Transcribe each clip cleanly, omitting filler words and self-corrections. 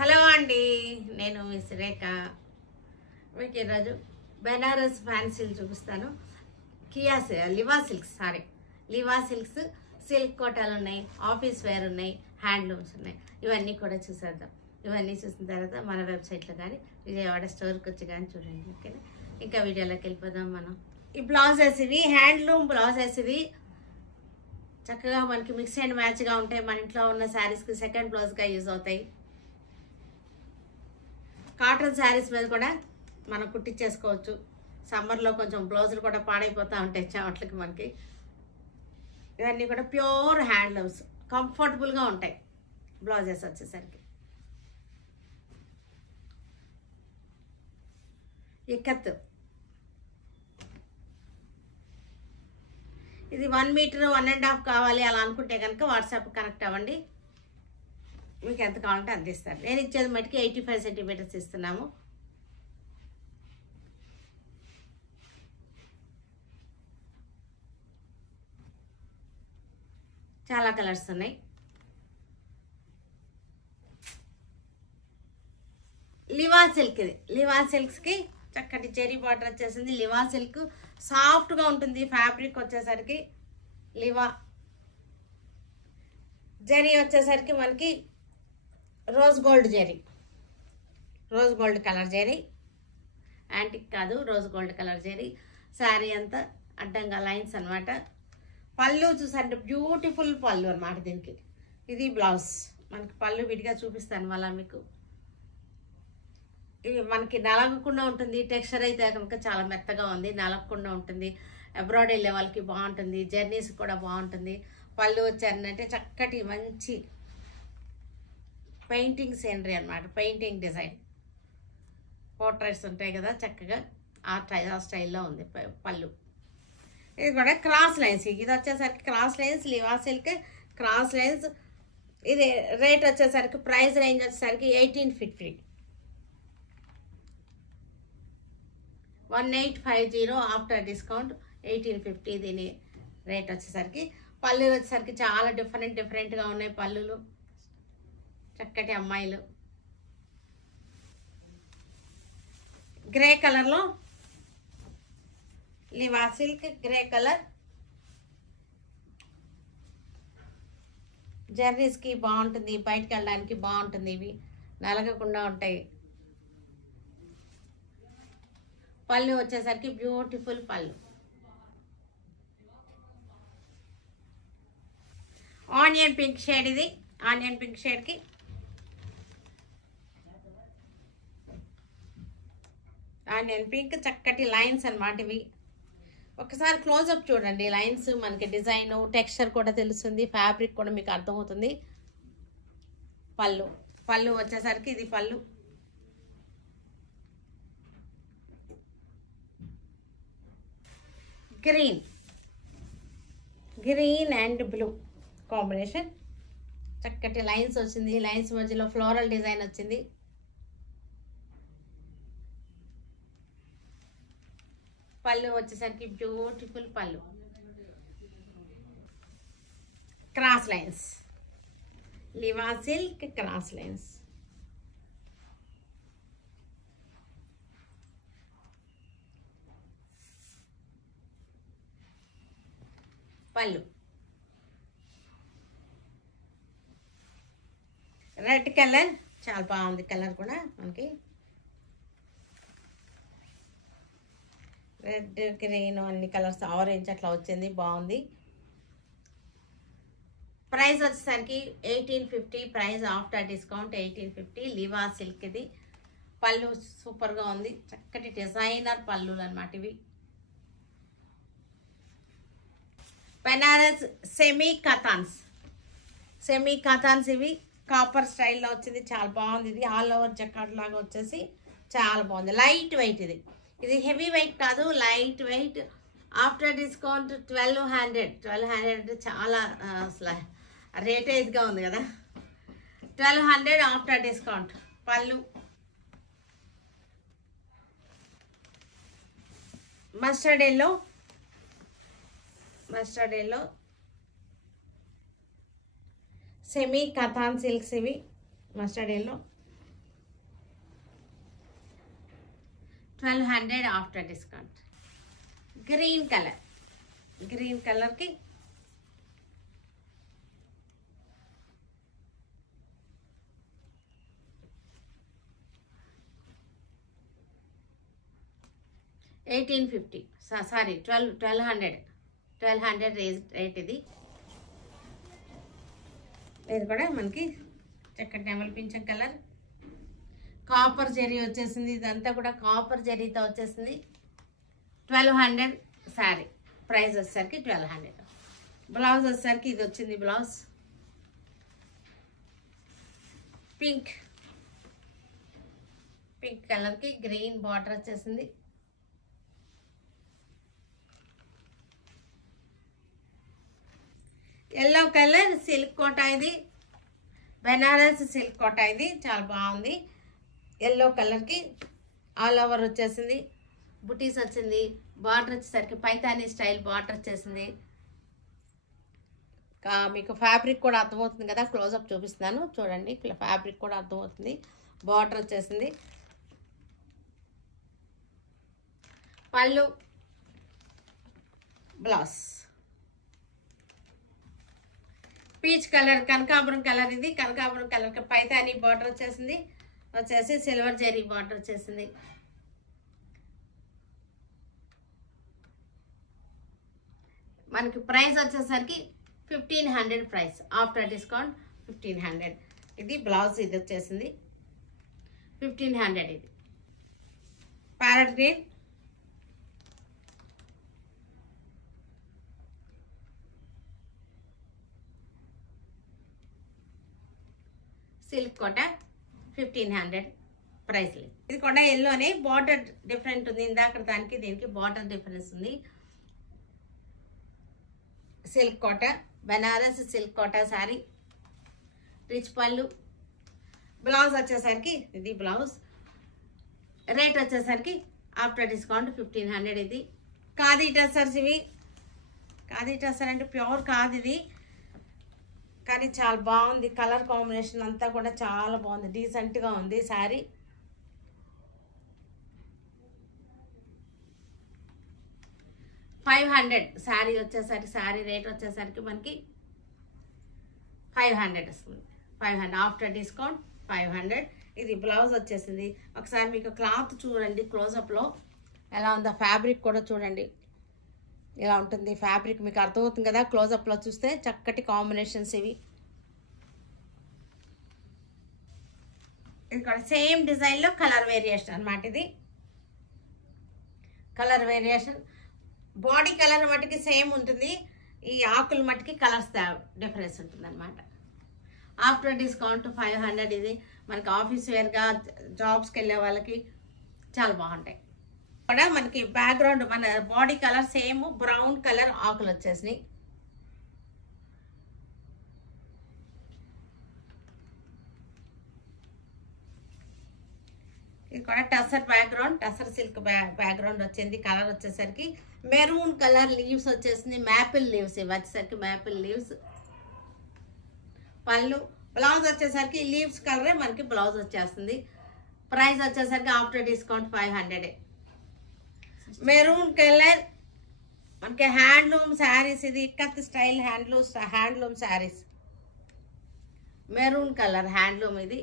Hello అండి, నేను miss రేఖ. మీకు ఈరోజు బెనారస్ ఫ్యాన్సీలు చూపిస్తాను. లివా సిల్క్స్ సిల్క్ కోటాలు ఉన్నాయి, ఆఫీస్ వేర్ ఉన్నాయి, హ్యాండ్లూమ్స్ ఉన్నాయి. ఇవన్నీ కూడా చూసేద్దాం. ఇవన్నీ చూసిన తర్వాత మన వెబ్సైట్లో కానీ విజయవాడ స్టోర్కి వచ్చి కానీ చూడండి. ఓకేనా? ఇంకా వీడియోలోకి వెళ్ళిపోదాం. మనం ఈ బ్లౌజెస్ ఇవి హ్యాండ్లూమ్ బ్లౌజెస్. ఇవి చక్కగా మనకి మిక్స్ అండ్ మ్యాచ్గా ఉంటాయి. మన ఇంట్లో ఉన్న శారీస్కి సెకండ్ బ్లౌజ్గా యూజ్ అవుతాయి. కాటన్ శారీస్ మీద కూడా మనం కుట్టించేసుకోవచ్చు. సమ్మర్లో కొంచెం బ్లౌజులు కూడా పాడైపోతూ ఉంటాయి చెమట్లకి మనకి. ఇవన్నీ కూడా ప్యూర్ హ్యాండ్లూమ్స్, కంఫర్టబుల్గా ఉంటాయి బ్లౌజెస్ వచ్చేసరికి. ఇక్కత్ ఇది 1 మీటర్ 1.5 కావాలి అలా అనుకుంటే కనుక వాట్సాప్ కనెక్ట్ అవ్వండి. మీకు ఎంత కావాలంటే అంత ఇస్తాను. నేను ఇచ్చేది మటుకి 85 సెంటీమీటర్స్ ఇస్తున్నాము. చాలా కలర్స్ ఉన్నాయి. లివా సిల్క్, ఇది లివా సిల్క్స్కి చక్కటి చెరీ బార్డర్ వచ్చేసింది. లివా సిల్క్ సాఫ్ట్గా ఉంటుంది. ఫ్యాబ్రిక్ వచ్చేసరికి లివా జరీ వచ్చేసరికి మనకి rose gold zari, rose gold colour zari, antique కాదు, rose gold colour zari. Sari అంతా అడ్డంగా లైన్స్ అనమాట. పళ్ళు చూసారంటే బ్యూటిఫుల్ పళ్ళు అనమాట దీనికి. ఇది బ్లౌజ్. మనకి పళ్ళు విడిగా చూపిస్తాను మళ్ళీ మీకు. ఇవి మనకి నలగకుండా ఉంటుంది. టెక్స్చర్ అయితే కనుక చాలా మెత్తగా ఉంది, నలగకుండా ఉంటుంది. ఎంబ్రాయిడరీ లెవెల్కి బాగుంటుంది, జర్నీస్ కూడా బాగుంటుంది. పళ్ళు వచ్చారంటే చక్కటి మంచి పెయింటింగ్ సీనరీ అనమాట. పెయింటింగ్ డిజైన్ పోర్ట్రేట్స్ ఉంటాయి కదా, చక్కగా ఆ స్టైల్లో ఉంది పళ్ళు. ఇది కూడా క్రాస్ లైన్స్. ఇది వచ్చేసరికి cross lines, Liva silk cross lines. ఇది రేట్ వచ్చేసరికి ప్రైస్ రేంజ్ వచ్చేసరికి 1850, 1850 ఆఫ్టర్ డిస్కౌంట్ 1850 దీని రేట్ వచ్చేసరికి. పళ్ళు వచ్చేసరికి చాలా డిఫరెంట్గా ఉన్నాయి పళ్ళులు. చక్కటి అమ్మాయిలు గ్రే కలర్లో లివా సిల్క్, గ్రే కలర్ జర్నీస్కి బాగుంటుంది, బయటకు వెళ్ళడానికి బాగుంటుంది. ఇవి నలగకుండా ఉంటాయి. పళ్ళు వచ్చేసరికి బ్యూటిఫుల్ పళ్ళు. ఆనియన్ పింక్ షేడ్, ఇది ఆనియన్ పింక్ షేడ్కి ఆనియన్ పింక్ చక్కటి లైన్స్ అన్నమాట ఇవి. ఒకసారి క్లోజప్ చూడండి. లైన్స్ మనకి డిజైన్ టెక్స్చర్ కూడా తెలుస్తుంది, ఫ్యాబ్రిక్ కూడా మీకు అర్థమవుతుంది. పళ్ళు వచ్చేసరికి ఇది పళ్ళు. Green and blue combination. చక్కటి లైన్స్ వచ్చింది. లైన్స్ మధ్యలో ఫ్లోరల్ డిజైన్ వచ్చింది. పళ్ళు వచ్చేసరికి బ్యూటిఫుల్ పళ్ళు. Cross lines, Liva silk cross lines. పళ్ళు రెడ్ కలర్, చాలా బాగుంది కలర్ కూడా మనకి. రెడ్, గ్రీన్ అన్ని కలర్స్, ఆరెంజ్ అట్లా వచ్చింది, బాగుంది. ప్రైస్ వచ్చేసరికి 1850, price after discount 1850. Liva silk ఇది. పళ్ళు సూపర్గా ఉంది. చక్కటి డిజైనర్ పళ్ళులు అన్నమాట ఇవి. బెనారస్ సెమీ కథాన్స్ ఇవి కాపర్ స్టైల్లో వచ్చింది. చాలా బాగుంది. ఇది ఆల్ ఓవర్ జకార్డ్ లాగా వచ్చేసి చాలా బాగుంది. లైట్ వెయిట్ ఇది హెవీ వెయిట్ కాదు, లైట్ వెయిట్. ఆఫ్టర్ డిస్కౌంట్ 1200 చాలా అసలు రేట్ ఇదిగా ఉంది కదా. 1200 ఆఫ్టర్ డిస్కౌంట్. పళ్ళు mustard yellow semi katan silks ఇవి. Mustard yellow 1200 after discount. Green కలర్కి $1850. సారీ 1200 రేట్ ఇది. ఇది కూడా మనకి చక్కటి నెమలి పింఛం కలర్, కాపర్ జరీ వచ్చేసింది. ఇదంతా కూడా కాపర్ జరీతో వచ్చేసింది. 1200 శారీ ప్రైస్ వచ్చేసరికి 1200. బ్లౌజ్ వచ్చేసరికి ఇది వచ్చింది. బ్లౌజ్ పింక్ కలర్కి గ్రీన్ బార్డర్ వచ్చేసింది. ఎల్లో కలర్ సిల్క్ కోటా, ఇది బెనారస్ సిల్క్ కోటా, ఇది చాలా బాగుంది. ఎల్లో కలర్కి ఆల్ ఓవర్ వచ్చేసింది. బుటీస్ వచ్చింది. బార్డర్ వచ్చేసరికి పైతానీ స్టైల్ బార్డర్ వచ్చేసింది. మీకు ఫ్యాబ్రిక్ కూడా అర్థమవుతుంది కదా, క్లోజప్ చూపిస్తున్నాను చూడండి. ఫ్యాబ్రిక్ కూడా అర్థమవుతుంది. బార్డర్ వచ్చేసింది. పళ్ళు, బ్లౌజ్ పీచ్ కలర్, కనకాంబరం కలర్, ఇది కనకాంబరం కలర్ పైతానీ బార్డర్ వచ్చేసింది. సిల్వర్ జరీ బార్డర్ వచ్చేసింది. మనకి ప్రైస్ వచ్చేసరికి 1500 ప్రైస్ ఆఫ్టర్ డిస్కౌంట్ 1500. ఇది బ్లౌజ్ ఇది వచ్చేసింది 1500. ఇది parrot green, silk Kota 1500 price. ఇది కూడా ఎల్లోనే బార్డర్ డిఫరెంట్ ఉంది. ఇందాక దానికి దీనికి బార్డర్ డిఫరెన్స్ ఉంది. Silk Kota, Banaras silk Kota sari, rich పళ్ళు. బ్లౌజ్ వచ్చేసరికి ఇది బ్లౌజ్. రేట్ వచ్చేసరికి ఆఫ్టర్ డిస్కౌంట్ 1500. ఇది ఖాదీ టసర్స్. ఇవి ఖాదీ టసర్ అంటే ప్యూర్ ఖాదీ ఇది, కానీ చాలా బాగుంది. కలర్ కాంబినేషన్ అంతా కూడా చాలా బాగుంది. డీసెంట్గా ఉంది శారీ. $500 శారీ వచ్చేసరికి, శారీ రేట్ వచ్చేసరికి మనకి 500 వస్తుంది. 500 ఆఫ్టర్ డిస్కౌంట్ 500. ఇది బ్లౌజ్ వచ్చేసింది. ఒకసారి మీకు క్లాత్ చూడండి క్లోజప్లో ఎలా ఉందో. ఫ్యాబ్రిక్ కూడా చూడండి ఇలా ఉంటుంది. ఫ్యాబ్రిక్ మీకు అర్థమవుతుంది కదా క్లోజప్లో చూస్తే. చక్కటి కాంబినేషన్స్ ఇవి. ఇది కూడా సేమ్ డిజైన్లో కలర్ వేరియేషన్ అన్నమాట. ఇది కలర్ వేరియేషన్. బాడీ కలర్ మట్టుకి సేమ్ ఉంటుంది. ఈ ఆకుల మట్టుకి కలర్స్ డిఫరెన్స్ ఉంటుంది అనమాట. After discount 500. ఇది మనకి ఆఫీస్ వేర్గా జాబ్స్కి వెళ్ళే వాళ్ళకి చాలా బాగుంటాయి. కూడా మనకి బ్యాక్గ్రౌండ్ మన body colour same brown colour ఆకులు వచ్చేసినాయి. ఇది కూడా tussar background, tussar silk background వచ్చింది. కలర్ వచ్చేసరికి మెరూన్ కలర్ లీవ్స్ వచ్చేసింది. మ్యాపిల్ లీవ్స్ ఇవి వచ్చేసరికి మ్యాపిల్ లీవ్స్. పళ్ళు, బ్లౌజ్ వచ్చేసరికి లీవ్స్ కలరే మనకి బ్లౌజ్ వచ్చేస్తుంది. ప్రైస్ వచ్చేసరికి ఆఫ్టర్ డిస్కౌంట్ 500. మెరూన్ కలర్ మనకి హ్యాండ్లూమ్ శారీస్. ఇది ikat style handloom saris. Maroon colour handloom. ఇది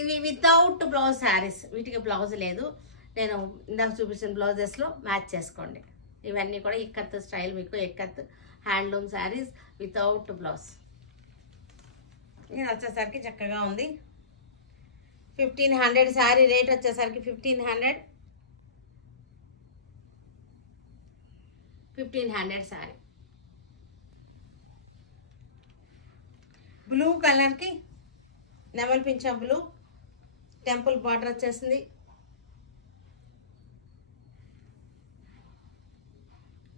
ఇవి వితౌట్ బ్లౌజ్ శారీస్. వీటికి బ్లౌజ్ లేదు. నేను ఇందాక చూపించిన బ్లౌజెస్లో మ్యాచ్ చేసుకోండి. ఇవన్నీ కూడా ఇక్కత్ స్టైల్, మీకు ikat handloom saris without blouse. ఇది వచ్చేసరికి చక్కగా ఉంది. 1500 శారీ రేట్ వచ్చేసరికి 1500 శారీ. బ్లూ కలర్కి నెమలి పింఛం బ్లూ, టెంపుల్ బార్డర్ వచ్చేసింది.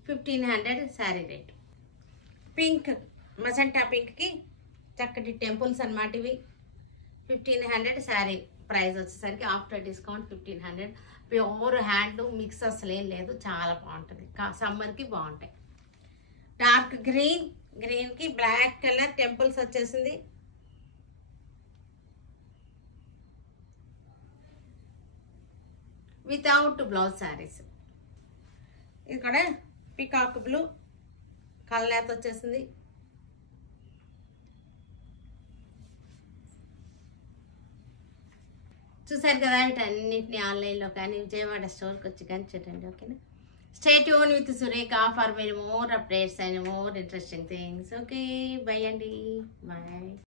1500 శారీ రేట్. పింక్, మజంటా పింక్కి చక్కటి టెంపుల్స్ అన్నమాట ఇవి. 1500 శారీ ప్రైస్ వచ్చేసరికి after discount 1500. Pure handloom mix అసలు ఏం లేదు. చాలా బాగుంటుంది. సమ్మర్కి బాగుంటాయి. డార్క్ గ్రీన్కి బ్లాక్ కలర్ టెంపుల్స్ వచ్చేసింది. Without blouse saris. ఇక్కడ పికాక్ బ్లూ కళ్ళనేత వచ్చేసింది. చూసారు కదా, వీటన్నిటిని ఆన్లైన్లో కానీ విజయవాడ స్టోర్కి వచ్చి కానీ చూడండి. ఓకేనా. Stay tune with Surekha for many more updates and more interesting things. Okay, by అండి, బాయ్.